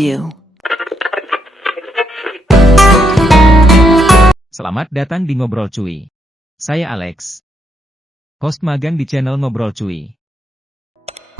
you. Selamat datang di Ngobrol Cuy. Saya Alex, host magang di channel Ngobrol Cuy.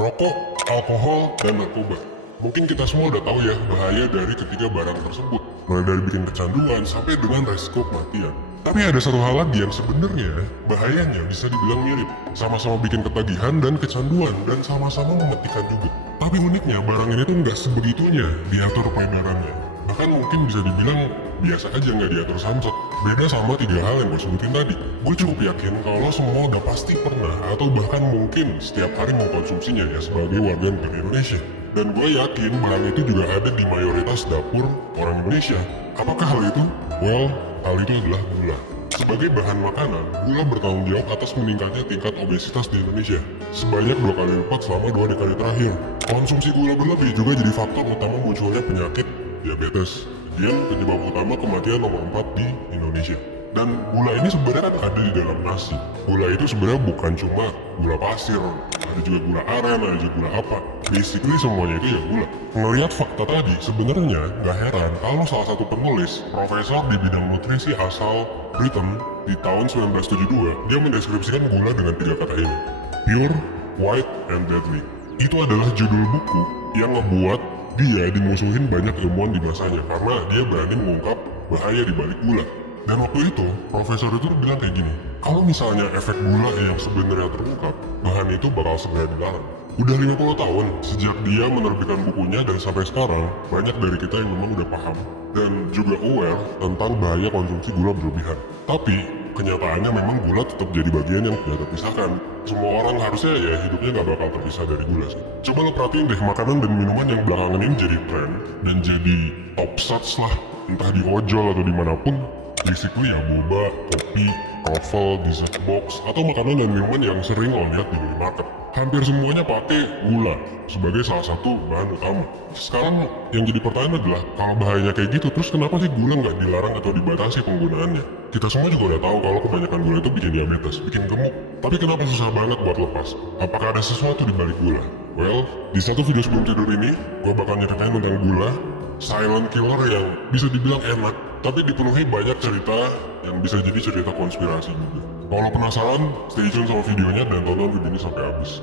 Rokok, alkohol, dan narkoba. Mungkin kita semua udah tahu ya bahaya dari ketiga barang tersebut. Mulai dari bikin kecanduan sampai dengan resiko kematian. Tapi ada satu hal lagi yang sebenarnya bahayanya bisa dibilang mirip. Sama-sama bikin ketagihan dan kecanduan dan sama-sama mematikan juga. Tapi uniknya barang ini tuh nggak sebegitunya diatur peredarannya. Bahkan mungkin bisa dibilang biasa aja nggak diatur samsat. Beda sama tiga hal yang gue sebutin tadi. Gue cukup yakin kalau semua udah pasti pernah atau bahkan mungkin setiap hari mengkonsumsinya ya sebagai warga negara Indonesia. Dan gue yakin barang itu juga ada di mayoritas dapur orang Indonesia. Apakah hal itu? Well, hal itu adalah gula. Sebagai bahan makanan, gula bertanggung jawab atas meningkatnya tingkat obesitas di Indonesia sebanyak 2 kali lipat selama 2 dekade terakhir. Konsumsi gula berlebih juga jadi faktor utama munculnya penyakit diabetes dan penyebab utama kematian nomor 4 di Indonesia. Dan gula ini sebenarnya kan ada di dalam nasi. Gula itu sebenarnya bukan cuma gula pasir, ada juga gula aren, ada juga gula apa. Basically semuanya itu ya gula. Ngelihat fakta tadi, sebenarnya nggak heran kalau salah satu penulis, profesor di bidang nutrisi asal Britain di tahun 1972, dia mendeskripsikan gula dengan 3 kata ini: pure, white, and deadly. Itu adalah judul buku yang ngebuat dia dimusuhin banyak ilmuwan di masanya karena dia berani mengungkap bahaya di balik gula. Dan waktu itu, profesor itu bilang kayak gini, kalau misalnya efek gula yang sebenarnya terungkap, bahan itu bakal segera dilarang. Udah 50 tahun sejak dia menerbitkan bukunya dan sampai sekarang, banyak dari kita yang memang udah paham dan juga aware tentang bahaya konsumsi gula berlebihan. Tapi, kenyataannya memang gula tetap jadi bagian yang tidak terpisahkan. Semua orang harusnya ya hidupnya nggak bakal terpisah dari gula sih. Coba lo perhatiin deh makanan dan minuman yang belakangan ini jadi tren dan jadi top shots lah, entah di ojol atau dimanapun. Basically ya boba, kopi, kroffel, dessert box, atau makanan dan minuman yang sering lo lihat di minimarket. Hampir semuanya pakai gula sebagai salah satu bahan utama. Sekarang yang jadi pertanyaan adalah, kalau bahayanya kayak gitu, terus kenapa sih gula nggak dilarang atau dibatasi penggunaannya? Kita semua juga udah tahu kalau kebanyakan gula itu bikin diabetes, bikin gemuk. Tapi kenapa susah banget buat lepas? Apakah ada sesuatu di balik gula? Well, di satu video sebelum tidur ini, gue bakal nyeritain tentang gula, silent killer yang bisa dibilang enak, tapi dipenuhi banyak cerita yang bisa jadi cerita konspirasi juga. Kalau penasaran, stay tune sama videonya dan tonton video ini sampai habis.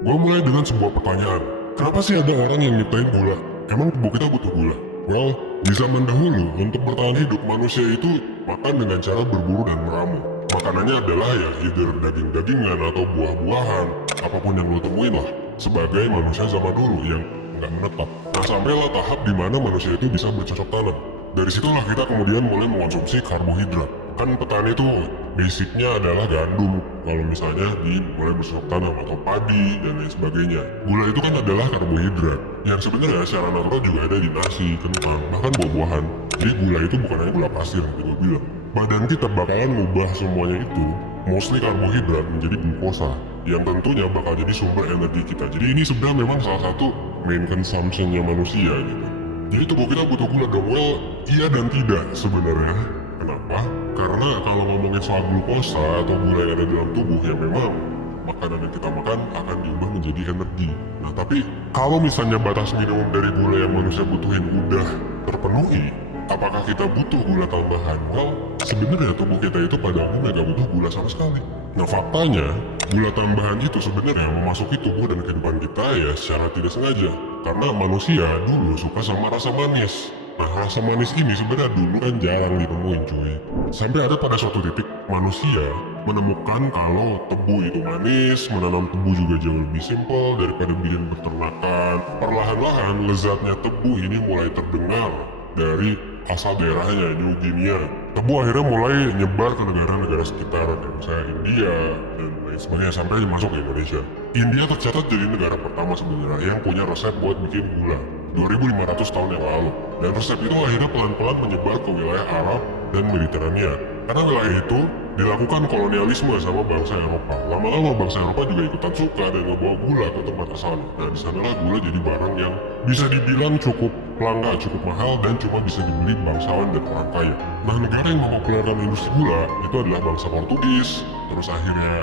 Gue mulai dengan sebuah pertanyaan. Kenapa sih ada orang yang nyiptain gula? Emang tubuh kita butuh gula? Well, di zaman dahulu, untuk bertahan hidup, manusia itu makan dengan cara berburu dan meramu. Makanannya adalah ya either daging-dagingan atau buah-buahan, apapun yang lo temuin lah, sebagai manusia zaman dulu yang nggak menetap. Nah, sampailah tahap di mana manusia itu bisa bercocok tanam. Dari situlah kita kemudian mulai mengonsumsi karbohidrat. Kan petani itu basicnya adalah gandum, kalau misalnya mulai bercocok tanam, atau padi dan lain sebagainya. Gula itu kan adalah karbohidrat yang sebenarnya secara natural juga ada di nasi, kentang, bahkan buah-buahan. Jadi gula itu bukan hanya gula pasir yang gue bilang. Badan kita bakalan ngubah semuanya itu, mostly karbohidrat, menjadi glukosa, yang tentunya bakal jadi sumber energi kita. Jadi ini sebenarnya memang salah satu main consumption-nya manusia gitu. Jadi tubuh kita butuh gula dong. Well, iya dan tidak sebenarnya. Kenapa? Karena kalau ngomongin soal glukosa atau gula yang ada dalam tubuh, ya memang makanan yang kita makan akan diubah menjadi energi. Nah tapi kalau misalnya batas minimum dari gula yang manusia butuhin udah terpenuhi, apakah kita butuh gula tambahan? Well, sebenarnya tubuh kita itu pada umumnya gak butuh gula sama sekali. Nah faktanya, gula tambahan itu sebenarnya memasuki tubuh dan kehidupan kita ya secara tidak sengaja. Karena manusia dulu suka sama rasa manis. Nah rasa manis ini sebenarnya dulu kan jarang ditemuin cuy. Sampai ada pada suatu titik manusia menemukan kalau tebu itu manis, menanam tebu juga jauh lebih simpel daripada bikin peternakan. Perlahan-lahan lezatnya tebu ini mulai terdengar dari asal daerahnya, New Guinea. Tebu akhirnya mulai nyebar ke negara-negara sekitar, kayak misalnya India dan lain sebagainya, sampai masuk ke Indonesia. India tercatat jadi negara pertama sebenarnya yang punya resep buat bikin gula 2500 tahun yang lalu. Dan resep itu akhirnya pelan-pelan menyebar ke wilayah Arab dan Mediterania. Karena wilayah itu dilakukan kolonialisme sama bangsa Eropa. Lama-lama bangsa Eropa juga ikutan suka dan ngebawa gula ke tempat asalnya. Nah di sanalah gula jadi barang yang bisa dibilang cukup langka, cukup mahal, dan cuma bisa dibeli bangsawan dan orang kaya. Nah negara yang mempopulerkan industri gula itu adalah bangsa Portugis, Terus akhirnya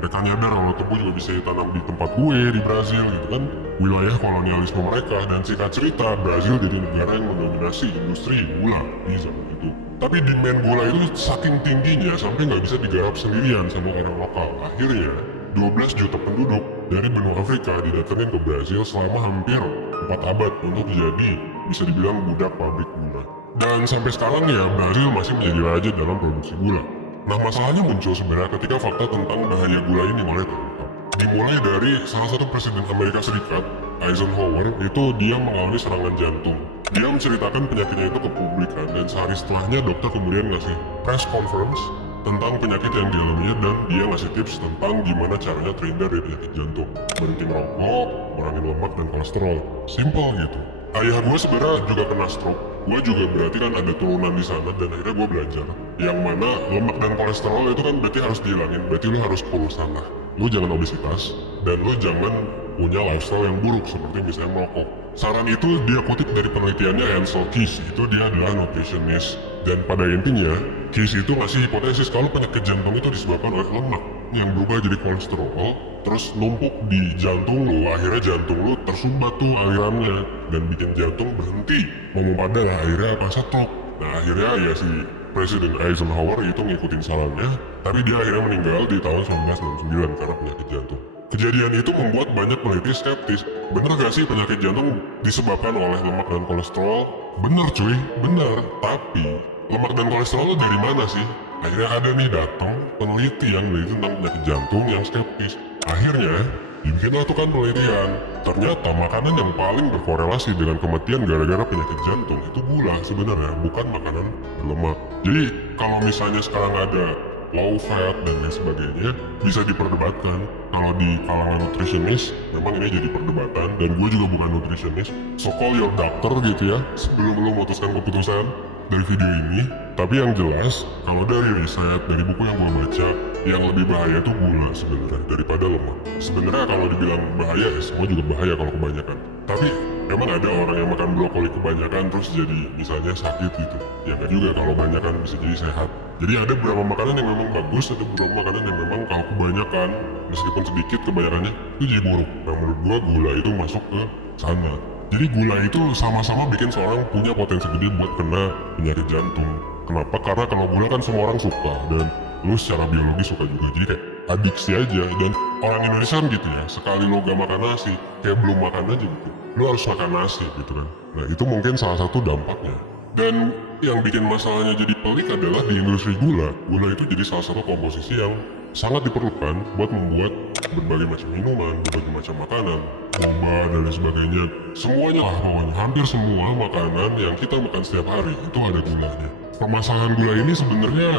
mereka nyadar kalau tebu juga bisa ditanam di tempat gue di Brazil gitu kan, wilayah kolonialisme mereka. Dan singkat cerita, Brazil jadi negara yang mendominasi industri gula di zaman itu. Tapi demand gula itu saking tingginya sampai nggak bisa digarap sendirian sama orang lokal. Akhirnya 12 juta penduduk dari benua Afrika didatengin ke Brazil selama hampir 4 abad untuk jadi bisa dibilang budak pabrik gula. Dan sampai sekarang ya Brazil masih menjadi raja dalam produksi gula. Nah masalahnya muncul sebenarnya ketika fakta tentang bahaya gula ini mulai terungkap. Dimulai dari salah satu presiden Amerika Serikat, Eisenhower, itu dia mengalami serangan jantung. Dia menceritakan penyakitnya itu ke publik kan, dan sehari setelahnya dokter kemudian ngasih press conference tentang penyakit yang dialaminya, dan dia ngasih tips tentang gimana caranya terhindar dari penyakit jantung. Berhenti merokok, kurangin lemak dan kolesterol. Simple gitu. Ayah gue sebenarnya juga kena stroke. Gue juga berarti kan ada turunan di sana, dan akhirnya gue belajar yang mana lemak dan kolesterol itu kan berarti harus dihilangin. Berarti lo harus kurus sana. Lo jangan obesitas, dan lo jangan punya lifestyle yang buruk seperti misalnya merokok. Saran itu dia kutip dari penelitiannya Ansel Keys, itu dia adalah nutritionist. Dan pada intinya, Keys itu ngasih hipotesis kalau penyakit jantung itu disebabkan oleh lemak yang berubah jadi kolesterol, terus numpuk di jantung lo, akhirnya jantung lo tersumbat tuh alirannya, dan bikin jantung berhenti memompa darah, akhirnya apa stroke. Nah akhirnya ya si Presiden Eisenhower itu ngikutin sarannya, tapi dia akhirnya meninggal di tahun 1969 karena penyakit jantung. Kejadian itu membuat banyak peneliti skeptis. Bener gak sih penyakit jantung disebabkan oleh lemak dan kolesterol? Bener cuy, bener. Tapi lemak dan kolesterol itu dari mana sih? Akhirnya ada nih datang peneliti yang meneliti tentang penyakit jantung yang skeptis. Akhirnya dibikinlah tuh kan penelitian. Ternyata makanan yang paling berkorelasi dengan kematian gara-gara penyakit jantung itu gula sebenarnya, bukan makanan berlemak. Jadi kalau misalnya sekarang ada low fat dan lain sebagainya, bisa diperdebatkan. Kalau di kalangan nutritionist memang ini jadi perdebatan, dan gue juga bukan nutritionist, so call your doctor gitu ya sebelum lo memutuskan keputusan dari video ini. Tapi yang jelas kalau dari riset, dari buku yang gue baca, yang lebih bahaya itu gula sebenarnya daripada lemak. Sebenarnya kalau dibilang bahaya ya semua juga bahaya kalau kebanyakan, tapi memang ada orang yang makan brokoli kebanyakan terus jadi misalnya sakit gitu. Ya nggak juga, kalau kebanyakan bisa jadi sehat. Jadi ada beberapa makanan yang memang bagus, ada beberapa makanan yang memang kalau kebanyakan, meskipun sedikit kebanyakannya, itu jadi buruk. Nah menurut gua gula itu masuk ke sana. Jadi gula itu sama-sama bikin seorang punya potensi gede buat kena penyakit jantung. Kenapa? Karena kalau gula kan semua orang suka, dan lu secara biologi suka juga. Jadi kayak adiksi aja, dan orang Indonesia kan gitu ya, sekali lo gak makan nasi, kayak belum makan aja gitu. Lo harus makan nasi gitu kan. Nah itu mungkin salah satu dampaknya. Dan yang bikin masalahnya jadi pelik adalah di industri gula, gula itu jadi salah satu komposisi yang sangat diperlukan buat membuat berbagai macam minuman, berbagai macam makanan, boba dan lain sebagainya. Semuanya lah pokoknya, hampir semua makanan yang kita makan setiap hari itu ada gulanya. Permasalahan gula ini sebenarnya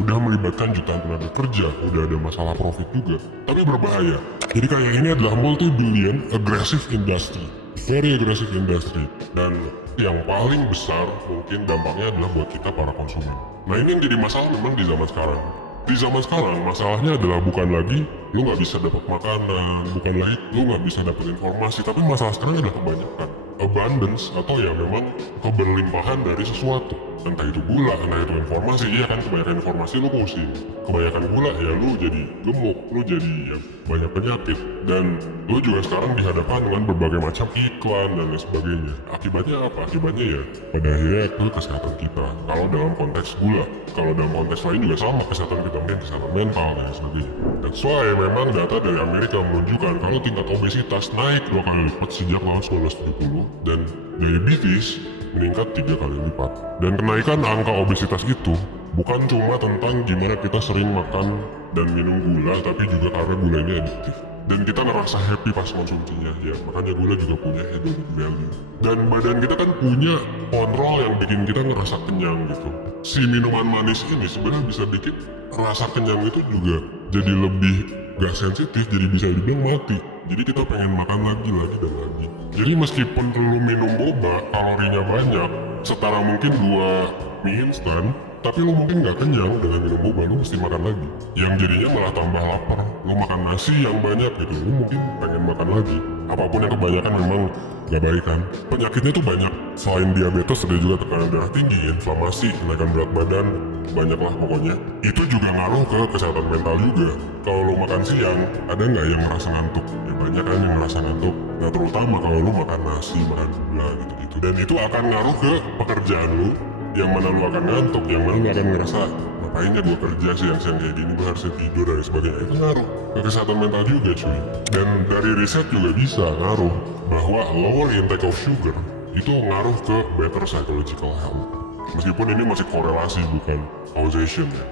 udah melibatkan jutaan tenaga kerja, udah ada masalah profit juga, tapi berbahaya. Jadi kayak ini adalah multi-billion aggressive industry, very aggressive industry, dan yang paling besar mungkin dampaknya adalah buat kita para konsumen. Nah ini yang jadi masalah memang di zaman sekarang. Di zaman sekarang masalahnya adalah bukan lagi lu nggak bisa dapat makanan, bukan lagi lu nggak bisa dapat informasi, tapi masalah sekarang adalah kebanyakan abundance, atau ya memang keberlimpahan dari sesuatu. Entah itu gula, entah itu informasi. Iya kan, kebanyakan informasi lu pusing, kebanyakan gula ya lu jadi gemuk, lu jadi ya banyak penyakit. Dan lu juga sekarang dihadapkan dengan berbagai macam iklan dan lain sebagainya. Akibatnya apa? Akibatnya ya pada akhirnya itu kesehatan kita. Kalau dalam konteks gula, kalau dalam konteks lain juga sama, kesehatan kita mungkin kesehatan mental dan lain sebagainya. That's why memang data dari Amerika menunjukkan kalau tingkat obesitas naik 2 kali lipat sejak tahun 1970, dan diabetes meningkat 3 kali lipat. Dan kenaikan angka obesitas itu bukan cuma tentang gimana kita sering makan dan minum gula, tapi juga karena gula ini adiktif. Dan kita ngerasa happy pas konsumsinya, ya makanya gula juga punya hedonic value. Dan badan kita kan punya kontrol yang bikin kita ngerasa kenyang gitu. Si minuman manis ini sebenarnya bisa bikin rasa kenyang itu juga jadi lebih gak sensitif, jadi bisa dibilang mati. Jadi kita pengen makan lagi dan lagi. Jadi meskipun lu minum boba, kalorinya banyak, setara mungkin 2 mie instan, tapi lu mungkin gak kenyang dengan minum boba, lu mesti makan lagi. Yang jadinya malah tambah lapar. Lu makan nasi yang banyak gitu, lu mungkin pengen makan lagi. Apapun yang kebanyakan memang gak baik kan. Penyakitnya tuh banyak. Selain diabetes ada juga tekanan darah tinggi, inflamasi, kenaikan berat badan, banyak lah pokoknya. Itu juga ngaruh ke kesehatan mental juga. Kalau lu makan siang, ada nggak yang merasa ngantuk? Ya banyak kan yang merasa ngantuk. Nah terutama kalau lu makan nasi, makan gula gitu-gitu. Dan itu akan ngaruh ke pekerjaan lu, yang mana lu akan ngantuk, yang mana lu akan ngerasa ngapain ya gue kerja siang-siang kayak gini, gue harusnya tidur dan sebagainya. Itu ngaruh ke kesehatan mental juga cuy. Dan dari riset juga bisa ngaruh bahwa lower intake of sugar itu ngaruh ke better psychological health. Meskipun ini masih korelasi bukan causation ya.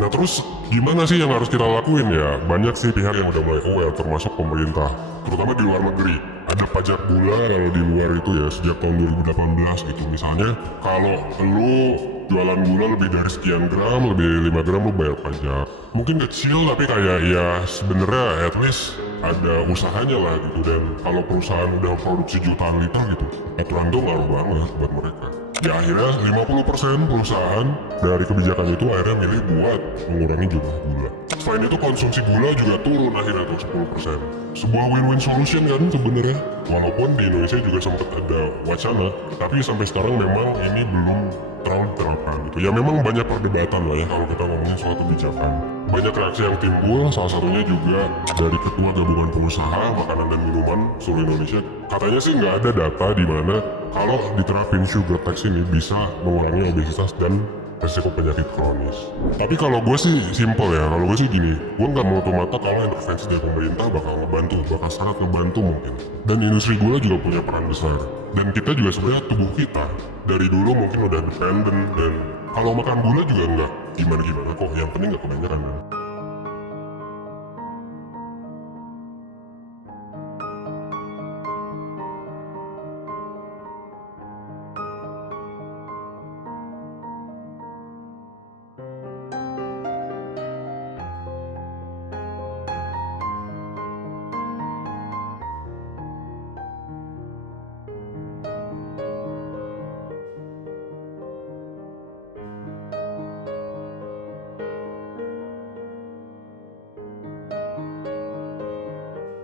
Nah terus gimana sih yang harus kita lakuin ya? Banyak sih pihak yang udah mulai aware, termasuk pemerintah, terutama di luar negeri. Ada pajak gula kalau di luar itu ya sejak tahun 2018 gitu. Misalnya kalau lu jualan gula lebih dari sekian gram, lebih 5 gram lu bayar pajak. Mungkin kecil tapi kayak ya sebenarnya at least ada usahanya lah gitu. Dan kalau perusahaan udah produksi jutaan liter gitu, aturan tuh ngaruh banget buat mereka. Ya akhirnya 50% perusahaan dari kebijakan itu akhirnya milih buat mengurangi jumlah gula. Selain itu konsumsi gula juga turun akhirnya tuh 10%. Sebuah win-win solution kan sebenarnya. Walaupun di Indonesia juga sempat ada wacana, tapi sampai sekarang memang ini belum terlalu diterapkan gitu. Ya memang banyak perdebatan lah ya kalau kita ngomongin soal kebijakan. Banyak reaksi yang timbul, salah satunya juga dari Ketua Gabungan Pengusaha Makanan dan Minuman seluruh Indonesia. Katanya sih nggak ada data di mana kalau diterapin sugar tax ini bisa mengurangi obesitas dan resiko penyakit kronis. Tapi kalau gue sih simple ya, kalau gue sih gini, gue nggak mau mata kalau intervensi dari pemerintah bakal ngebantu, bakal sangat ngebantu mungkin. Dan industri gula juga punya peran besar. Dan kita juga sebenarnya tubuh kita dari dulu mungkin udah dependen dan kalau makan gula juga nggak gimana-gimana kok, yang penting nggak kebanyakan kan.